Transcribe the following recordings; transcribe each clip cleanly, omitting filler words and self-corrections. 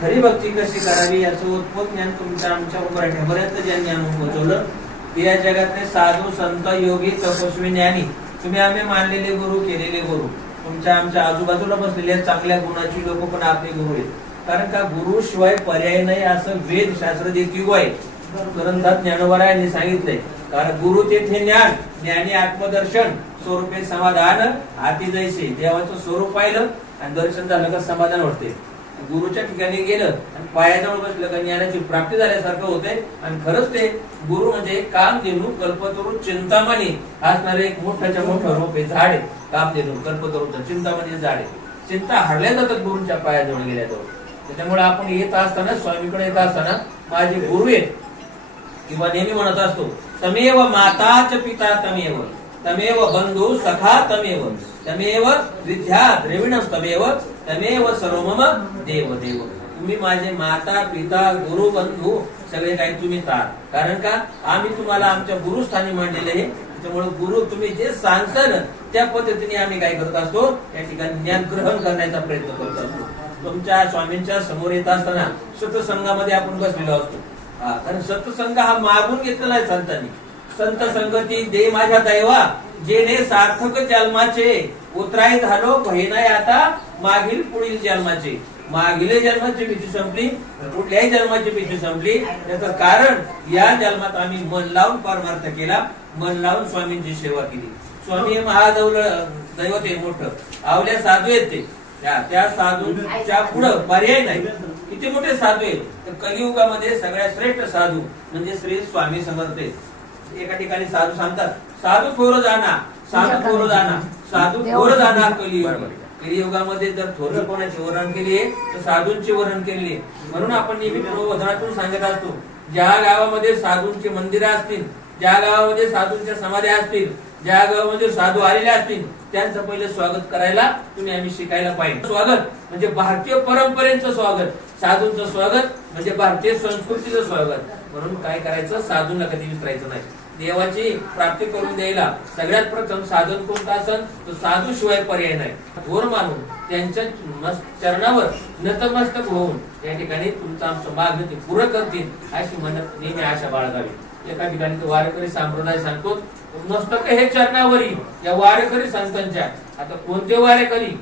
खरी भक्ती कशी करावी याचं उत्पन्न ज्ञान तुमच्या आमच्या उभऱ्यापर्यंत ज्यांनी आणून पोहोचवलं ते या जगातले साधू संत योगी तपस्वी ज्ञानी तुम्ही आम्ही मानलेले गुरु केलेले गुरु तुमच्या आमच्या आजूबाजूला बसलेले चांगल्या गुणाची लोक पण आपले गुरु आहेत. कारण का गुरु शिवाय पर्याय नाही असं वेद शास्त्र देखील आहे. ग्रंथात ज्ञानोबरायांनी सांगितलंय. कारण गुरु तेथे ज्ञान ज्ञानी आत्मदर्शन स्वरूपे समाधान हाती जैसे देवाचं स्वरूप पाहिलं आणि दर्शन झालं का समाधान वाटते. गुरुच्या ठिकाणी गेलं आणि पायाजवळ बसलं का ज्ञानाची प्राप्ती झाल्यासारखं होते. आणि खरंच ते गुरु म्हणजे कामधेनू कल्पतरू चिंतामणी असणारे एक मोठ्याच्या मोठं रोप आहे. झाड आहे कामधेनू कल्पतरूचं चिंतामणी झाड आहे. चिंता हरल्या जातात गुरुच्या पायाजवळ गेल्याजवळ. त्याच्यामुळे आपण येत असताना स्वामीकडे येत असताना माझे गुरु आहेत किंवा नेहमी म्हणत असतो तमेव माताच पिता तमेव तमेव बंधू सखा तमेव तमेव विद्या द्रविणम तमेव तमेव सर्व मम देव देव. तुम्ही माझे माता पिता गुरु बंधू सगळे काही तुम्हीच आहात. कारण का आम्ही तुम्हाला आमच्या गुरुस्थानी मांडलेले आहे. त्यामुळे गुरु तुम्ही जे सांगताल त्या पद्धतीने आम्ही काय करत असतो या ठिकाणी ज्ञान ग्रहण करण्याचा प्रयत्न करत असतो. तुमच्या स्वामींच्या समोर येत असताना सत्संगामध्ये आपण बसलेलो असतो. कारण सत्संग हा मागून घेतलेला आहे संतांनी. संत संगती दे माझ्या दैवा जेने सार्थक जन्माचे उतराय झालो नाही आता मागील पुढील जन्माचे. मागील जन्माची भीती संपली कुठल्याही जन्माची भीती संपली. त्याचं कारण या जन्मात आम्ही मन लावून परमार्थ केला. मन लावून स्वामींची सेवा केली. स्वामी हे महादैवत आहे मोठं. आवल्या साधू आहेत ते. त्या साधूच्या पुढं पर्याय नाही. किती मोठे साधू आहेत. तर कलियुगामध्ये सगळ्यात श्रेष्ठ साधू म्हणजे श्री स्वामी समर्थ आहेत. एका ठिकाणी साधू सांगतात साधू थोर जाना साधू थोर जाना साधू थोर जाना कलियुग. कलियुगामध्ये जर थोर कोणाचे वर्णन केले तर साधूंचे वर्णन केले. म्हणून आपण नेहमी प्रबोधनातून सांगत असतो ज्या गावामध्ये साधूंची मंदिरं असतील ज्या गावामध्ये साधूंच्या समाध्या असतील ज्या गावामध्ये साधू आलेले असतील त्यांचं पहिले स्वागत करायला तुम्ही आम्ही शिकायला पाहिजे. स्वागत म्हणजे भारतीय परंपरेचं स्वागत. साधूंचं स्वागत म्हणजे भारतीय संस्कृतीचं स्वागत. म्हणून काय करायचं साधूंना कधी विसरायचं नाही. देवाची प्राप्ती करून द्यायला सगळ्यात प्रथम साधन कोणतं असेल तर साधू शिवाय पर्याय नाही. थोर मानून त्यांच्या चरणावर नतमस्तक होऊन या ठिकाणी तुमचं आमचं मागणं ते पुरं करतील अशी म्हणत नेहमी आशा बाळगावी. एका ठिकाणी तो वारकरी संप्रदाय सांगतो मस्तक हे चरणावरी या वारकरी संतांच्या. आता कोणते वारकरी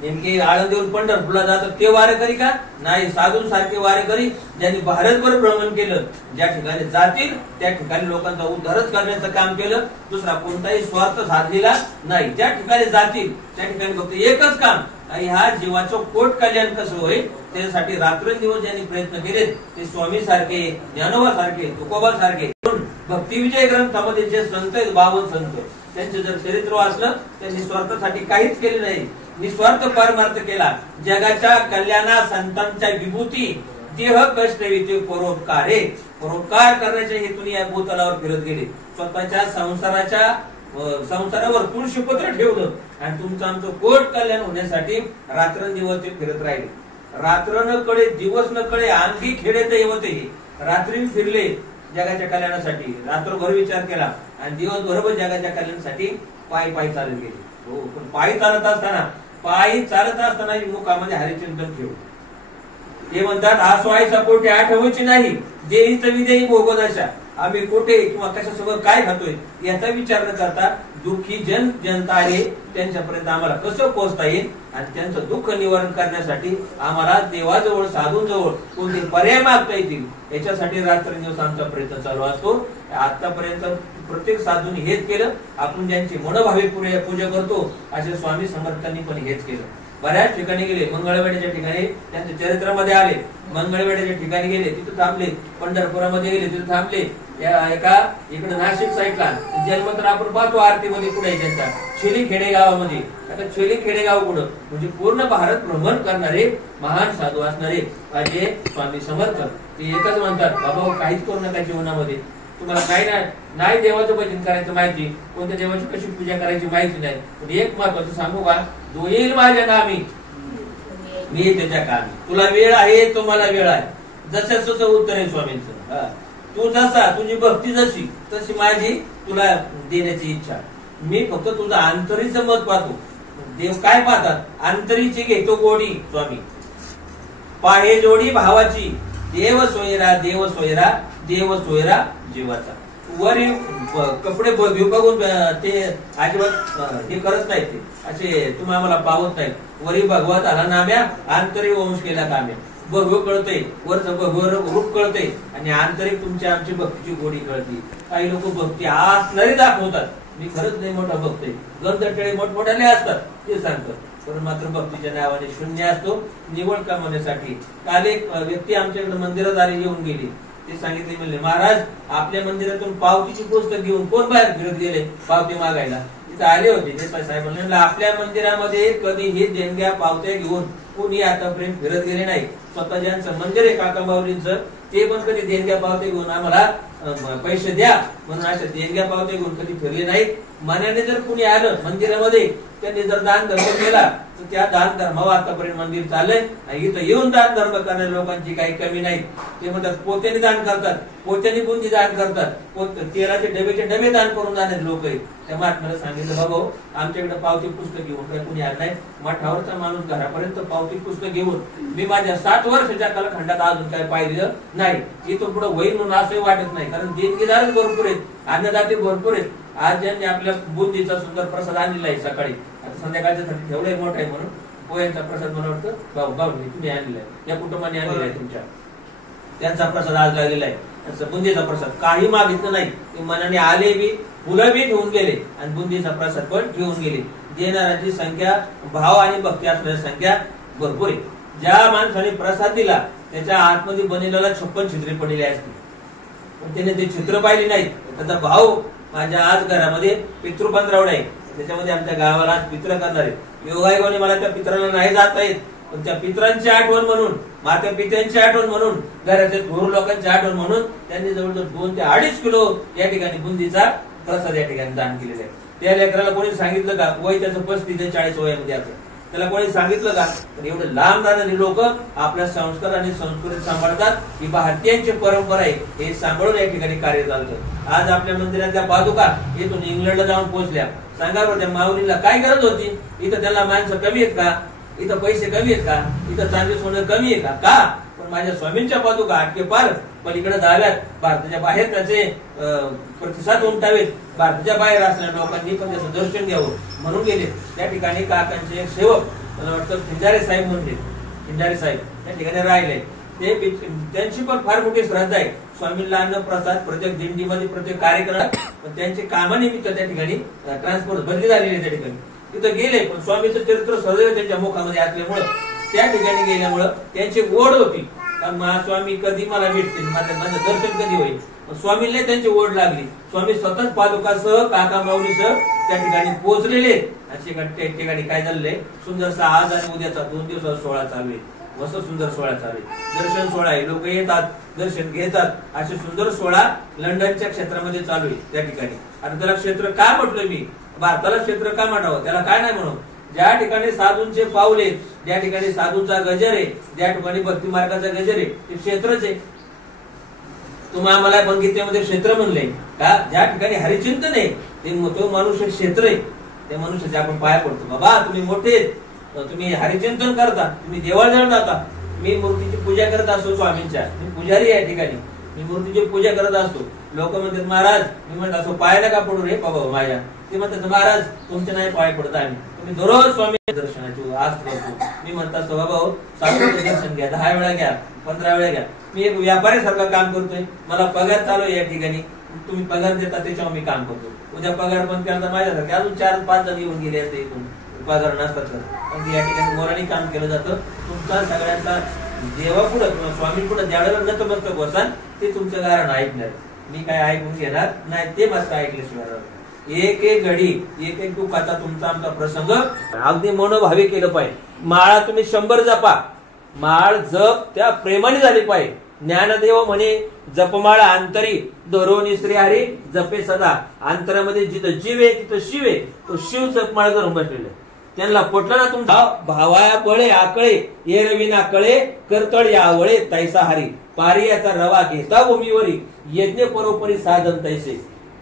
नेमके आळंदीहून पंढरपूरला जातात ते वारकरी का नाही. साधूंसारखे वारकरी ज्यांनी भारतभर भ्रमण केलं ज्या ठिकाणी जातील त्या ठिकाणी लोकांचा उद्धारच करण्याचं काम केलं. दुसरा कोणताही स्वार्थ साधलेला नाही. ज्या ठिकाणी जातील त्या ठिकाणी फक्त एकच काम ह्या जीवाचं कोट कल्याण कसं होईल त्यासाठी रात्रंदिवस ज्यांनी प्रयत्न केलेत ते स्वामी सारखे ज्ञानोबा सारखे तुकोबा सारखे. भक्तिविजय ग्रंथामध्ये जे संत आहेत 52 संत त्यांचे जर चरित्र वाचलं त्यांनी स्वार्थासाठी काहीच केले नाही. निस्वार्थ परमार्थ केला. जगाच्या कल्याणा संतांच्या विभूती देह कष्ट विते परोपकारे. परोपकार करण्याच्या हेतून या भूतलावर फिरत गेले. स्वतःच्या संसारावर तुळशीपत्र ठेवलं आणि तुमचं आमचं कोट कल्याण होण्यासाठी रात्रंदिवस ते फिरत राहिले. रात्र न कळे दिवस न कळे अंगी खेडे दैवते. रात्री फिरले जगाच्या कल्याणासाठी रात्रभर विचार केला आणि दिवसभर जगाच्या कल्याणासाठी पायी पायी चालत गेले. हो पण पायी चालत असताना मुखामध्ये हरिचिंतन ठेवू. ते म्हणतात आसवायचा कोठे आठवची नाही देहीच विदेही भोगदशा. आम्ही कोठे किंवा कशासोबत काय खातोय याचा विचार न करता दुःखी जनता आहे त्यांच्यापर्यंत आम्हाला कसं पोहोचता येईल आणि त्यांचं दुःख निवारण करण्यासाठी आम्हाला देवाजवळ साधूंजवळ कोणते पर्याय मागता येतील याच्यासाठी रात्रंदिवस आमचा प्रयत्न चालू असतो. आतापर्यंत प्रत्येक साधूंनी हेच केलं. आपण ज्यांची मनोभावे पूजा करतो असे स्वामी समर्थांनी पण हेच केलं. बऱ्याच ठिकाणी गेले. मंगळवेढ्याच्या ठिकाणी त्यांच्या चरित्रामध्ये आले. मंगळवेढ्याच्या ठिकाणी गेले तिथे थांबले. पंढरपुरामध्ये गेले तिथे थांबले. एका इकडे नाशिक साईडला जन्म तर आपण पाहतो आरतीमध्ये कुठे त्यांचा छेली खेडेगावामध्ये. आता छेली खेडेगाव कुठं म्हणजे पूर्ण भारत भ्रमण करणारे महान साधू असणारे माझे स्वामी समर्थ. ते एकच म्हणतात बाबा काहीच करू नका जीवनामध्ये. तुम्हाला काही नाही देवाचं भजन करायचं माहिती कोणत्या देवाची कशी पूजा करायची माहिती नाही. पण एक महत्वाचं सांगू का तो येईल माझ्या नामी मी त्याच्या कामी. तुला वेळ आहे तो मला वेळ आहे. जसं उत्तर आहे स्वामींचं. तू जसा तुझी भक्ती जशी तशी माझी तुला देण्याची इच्छा. मी फक्त तुझं अंतरीचं मत पाहतो. देव काय पाहतात अंतरीची घेतो गोडी स्वामी. पाहे जोडी भावाची, देव सोयरा देव सोयरा देव सोयरा जीवाचा. वर कपडे बघून ते अजिबात हे करत नाहीत, ते असे तुम्ही आम्हाला पावत नाहीत. वरी भगवत आला नाम्या, आंतरी वंश केला काम्या. भगव कळतंय, वरचं भगव रूप कळतंय आणि आंतरिक तुमच्या आमची भक्तीची गोडी कळते. काही लोक भक्ती असणारी दाखवतात, मी खरंच नाही मोठा भक्त आहे, गंधटळे मोठमोठ्याने असतात ते सांगतात, पण मात्र भक्तीच्या नावाने शून्य असतो निवड कमवण्यासाठी. काल एक व्यक्ती आमच्याकडे मंदिरात आली, येऊन गेली. ते सांगितले म्हणले, महाराज आपल्या मंदिरातून पावतीची पुस्तक घेऊन कोण बाहेर फिरत गेले पावती मागायला. तिथे आले होते देसाई साहेब म्हणले, आपल्या मंदिरामध्ये कधीही देणग्या पावत्या घेऊन कोणी आतापर्यंत फिरत गेले नाही. स्वतः ज्यांचं मंदिर आहे काका माऊलींचं, ते पण कधी देणग्या पावत्या घेऊन आम्हाला पैसे द्या म्हणून अशा देणग्या पावत्या घेऊन कधी फिरले नाहीत. मनाने जर कुणी आलं मंदिरामध्ये, त्यांनी जर दान धर्म केला तर त्या दान धर्मावर आतापर्यंत मंदिर चाललंय. इथं येऊन दान धर्म करणाऱ्या लोकांची काही कमी नाही. ते म्हणतात पोत्याने दान करतात, पोत्याने बुंदी दान करतात, तेलाचे डबेचे डबे दान करून जाणारे लोक आहेत. त्या महात्म्याला सांगितलं, बाबा आमच्याकडे पावती पुस्तक घेऊन काही कुणी आलं नाही. मठावरचा माणूस घरापर्यंत पावती पुस्तक घेऊन मी माझ्या 7 वर्षाच्या कालखंडात अजून काय पाहिलं नाही. इथून पुढे होईल म्हणून असंही वाटत नाही, कारण देणगीदारच भरपूर आहेत, अन्नदाते भरपूर आहेत. आज ज्यांनी आपल्या बुंदीचा सुंदर प्रसाद आणलेला आहे सकाळी, आता संध्याकाळच्यासाठी ठेवलंय मोठा आहे म्हणून पोह्यांचा प्रसाद मला वाटतं बाबूंनी तुम्ही आणलेला आहे, या कुटुंबाने आणलेला आहे तुमच्या, त्यांचा प्रसाद आज लागलेला आहे. बुंदीचा प्रसाद काही मागितलं नाही, ते मनाने आले बी, फुलं बी घेऊन गेले आणि बुंदीचा प्रसाद पण घेऊन गेले. देणाऱ्याची संख्या, भाव आणि भक्ती असणारी संख्या भरपूर आहे. ज्या माणसाने प्रसाद दिला त्याच्या आतमध्ये बनेलेला 56 छिद्रे पडलेली असते, पण त्याने ते चित्र पाहिली नाही. त्याचा भाव, माझ्या आज घरामध्ये पितृ पंधरवडा आहे, त्याच्यामध्ये आमच्या गावाला आज पित्र करणार आहे. योगायोगाने मला त्या पित्राला नाही जाता येत, पण त्या पित्रांची आठवण म्हणून, माता पित्यांची आठवण म्हणून, घराच्या थोर लोकांची आठवण म्हणून त्यांनी जवळजवळ 2 ते 2.5 किलो या ठिकाणी बुंदीचा प्रसाद या ठिकाणी दान केलेला आहे. त्या लेकराला कोणी सांगितलं का? वय त्याचं 35 ते 40 वयामध्ये असं, त्याला कोणी सांगितलं का? तर एवढे लांब जाणारे लोक आपल्या संस्कार आणि संस्कृती सांभाळतात. ही भारतीयांची परंपरा आहे, हे सांभाळून या ठिकाणी कार्य चालतं. आज आपल्या मंदिरातल्या पादुका इथून इंग्लंडला जाऊन पोहोचल्या. सांगा बरं त्या माऊलीला काय गरज होती? इथं त्याला माणसं कमी आहेत का? इथं पैसे कमी आहेत का? इथं चांदी सोनं कमी आहे का? पण माझ्या स्वामींच्या पादुका आटके पार पलीकडे जाव्यात, भारताच्या बाहेर त्याचे प्रतिसाद उमटावेत, भारताच्या बाहेर असणाऱ्या लोकांनी पण त्याचं दर्शन घ्यावं म्हणून गेले. त्या ठिकाणी काकांचे सेवक, मला वाटतं खिंडारे साहेब म्हणले, खिंडारे साहेब त्या ठिकाणी राहिले. ते त्यांची पण फार मोठी श्रद्धा आहे. स्वामींना अन्न प्रसाद प्रत्येक दिंडीमध्ये, प्रत्येक कार्यक्रमात, पण त्यांचे कामानिमित्त त्या ठिकाणी ट्रान्सपोर्ट बदली झालेली आहे. त्या ठिकाणी तिथं गेले, पण स्वामीचं चरित्र सदैव त्यांच्या मुखामध्ये असल्यामुळं, त्या ठिकाणी गेल्यामुळं त्यांची ओढ होती, स्वामी कधी मला भेटतील, माझं दर्शन कधी होईल. स्वामींना त्यांची ओढ लागली. स्वामी स्वतःच पादुकासह, काका माऊलीसह त्या ठिकाणी पोहोचलेले. त्या ठिकाणी काय झालेलं आहे, सुंदरसा आज आणि उद्याचा 2 दिवसाचा सोहळा चालू आहे. मस्त सुंदर सोहळा चालू आहे, दर्शन सोहळा आहे, लोक येतात, दर्शन घेतात. असे सुंदर सोहळा लंडनच्या क्षेत्रामध्ये चालू आहे त्या ठिकाणी. आता त्याला क्षेत्र का म्हटलं मी, भारताला क्षेत्र का म्हणावं, त्याला काय नाही म्हणून, ज्या ठिकाणी साधूंचे पाऊल आहे, ज्या ठिकाणी साधूंचा गजर आहे, ज्या ठिकाणी भक्ती मार्गाचा गजर आहे, ते क्षेत्रच आहे. तुम्ही आम्हाला भगवद्गीतेमध्ये क्षेत्र म्हणले का? ज्या ठिकाणी हरिचिंतन आहे ते मनुष्य क्षेत्र आहे. त्या मनुष्याचे आपण पाया पडतो, बाबा तुम्ही मोठे, तुम्ही हरिचिंतन करता, तुम्ही देवाजवळ जाता. मी मूर्तीची पूजा करत असतो स्वामींच्या, मी पुजारी या ठिकाणी, मी मूर्तीची पूजा करत असतो. लोक म्हणतात महाराज, मी म्हणत असो पायाला का पडू रे बाबा माझ्या? ते म्हणतात महाराज तुमच्या नाही पाय पडत आम्ही, तुम्ही दररोज स्वामी दर्शनाची आस करतो. मी म्हणत असतो बाबा हो, 7 दर्शन घ्या, 10 वेळा घ्या, 15 वेळा घ्या. मी एक व्यापारी सारखं काम करतोय, मला पगार चालू आहे या ठिकाणी, तुम्ही पगार देता त्याच्यावर मी काम करतो. उद्या पगार बंद केला तर माझ्यासारखे अजून 4-5 जण येऊन गेले असते इथून, पगार नसतात तर. पण या ठिकाणी मोराने काम केलं जातं. तुमचा सगळ्यांचा देवा पुढे किंवा स्वामी पुढे ज्यावेळेला नतमस्तक बसाल ते तुमचं कारण ऐकणार. मी काय ऐकून घेणार नाही, ते मस्त ऐकल्याशिवाय एक एक घडी, एक एक दुःखाचा तुमचा आमचा प्रसंग अगदी मनोभावी केलं पाहिजे. माळा तुम्ही 100 जपा, माळ जप त्या प्रेमाने झाली पाहिजे. ज्ञानदेव म्हणे जपमाळ अंतरी, धरोनी श्री हरी जपे सदा. अंतरामध्ये जिथं जीव आहे तिथं शिव आहे, तो शिव जपमाळ करून बसलेला. त्यांना पटलं ना तुमचा भावाया बळे आकळे, ये रविना कळे करतळ यावळे तैसा हरी. पारियाचा रवा घेता भूमीवरी, यज्ञ परोपरी साधन तैसे.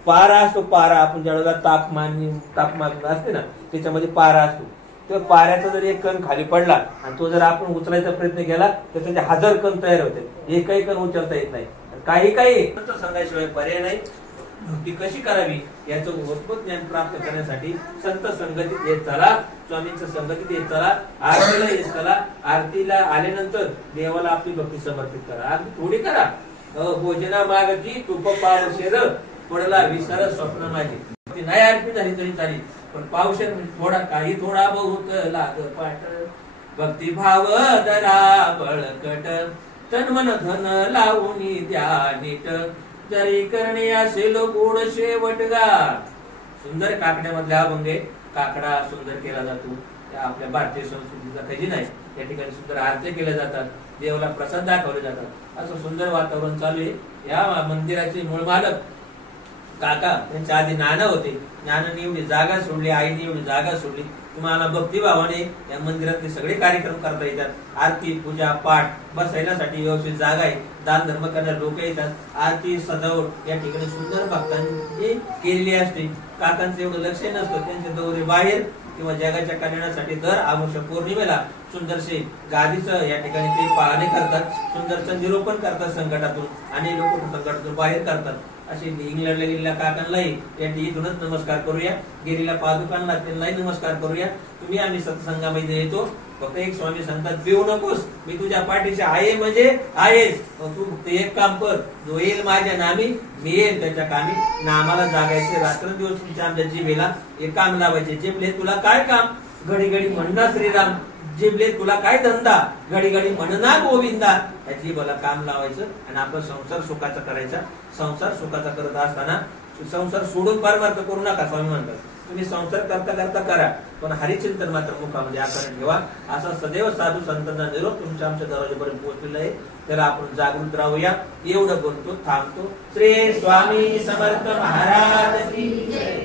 पारा असतो, पारा आपण ज्यावेळेला तापमान असते ना त्याच्यामध्ये पारा असतो. तर पाऱ्याचा जर एक कण खाली पडला आणि तो जर आपण उचलायचा प्रयत्न केला तर त्याचे 1000 कण तयार होते. एकही कण उचलता येत नाही. काही सांगायशिवाय पर्याय नाही. भक्ती कशी करावी याचं उत्पन्न ज्ञान प्राप्त करण्यासाठी संत संगतीत येत चला, स्वामींच्या संगतीत येत चला, आरतीला येत चला. आरतीला आल्यानंतर देवाला आपली भक्ती समर्पित करा. अगदी थोडी करा. भोजना मागची तुप पावशेर पडला विसर स्वप्न माझे. नाही आरती झाली तरी चालेल, पण पावशेर म्हणजे थोडा, काही थोडा बहुत लाग पाठ. भक्ती भाव दरा बळकट तन मन धन लावून द्या नीट. जरी करणे असेल गोड शेवटगार. सुंदर काकड्यामधला अभंग आहे. काकडा सुंदर केला जातो. त्या आपल्या भारतीय संस्कृतीचा खजिना आहे. या ठिकाणी सुंदर आरती केल्या जातात, देवाला प्रसाद दाखवले जातात. असं सुंदर वातावरण चालू आहे. या मंदिराचे मूळ मालक काका, त्यांच्या आधी नाना होते. नानाने एवढी जागा सोडली, आईने एवढी जागा सोडली. तुम्हाला भक्तिभावाने या मंदिरातले सगळे कार्यक्रम करता येतात. आरती, पूजा, पाठ, बसायलासाठी व्यवस्थित जागा आहे. दान धर्म करणारे लोक येतात. आरती, सजावट या ठिकाणी सुंदर भक्तांनी केलेली असते. काकांचं एवढं लक्ष नसतं. त्यांचे दौरे बाहेर किंवा जगाच्या कल्याणासाठी दर अमावस्या पौर्णिमेला सुंदरसे गादीचं या ठिकाणी ते पाहणे करतात. सुंदरचं निरूपण करतात संकटातून, आणि लोक संकटातून बाहेर करतात. असे इंग्लंडला गेलेल्या काकांनाही या इथूनच नमस्कार करूया. गेलेल्या पादुकांना त्यांनाही नमस्कार करूया. तुम्ही आम्ही सत्संगामध्ये येतो. फक्त एक स्वामी सांगतात, भिवू नकोस, मी तुझ्या पाठीशी आहे म्हणजे आहेस. तू फक्त एक काम कर, जो येईल माझ्या नामी मी येईल त्याच्या कामी. नामाला जागायचे रात्रंदिवस तुमच्या आमच्या जिभेला एक काम लावायचे. जिभले तुला काय काम, घडी घडी म्हणणार श्रीराम. जिभले तुला काय धंदा, घडी घडी म्हणणार गोविंदा. या जिभेला काम लावायचं आणि आपला संसार सुखाचा करायचा. संसार सुखाचा करत असताना संसार सोडून परमार्थ करू नका. स्वामी म्हणतात तुम्ही संसार करता करता करा, पण हरिचिंतन मात्र मुखामध्ये आकरण ठेवा. असा सदैव साधू संतांचा निरोप तुमच्या आमच्या दरवाजेपर्यंत पोहोचलेला आहे. त्याला आपण जागृत राहूया. एवढं बोलतो, थांबतो. श्री स्वामी समर्थ महाराज की जय.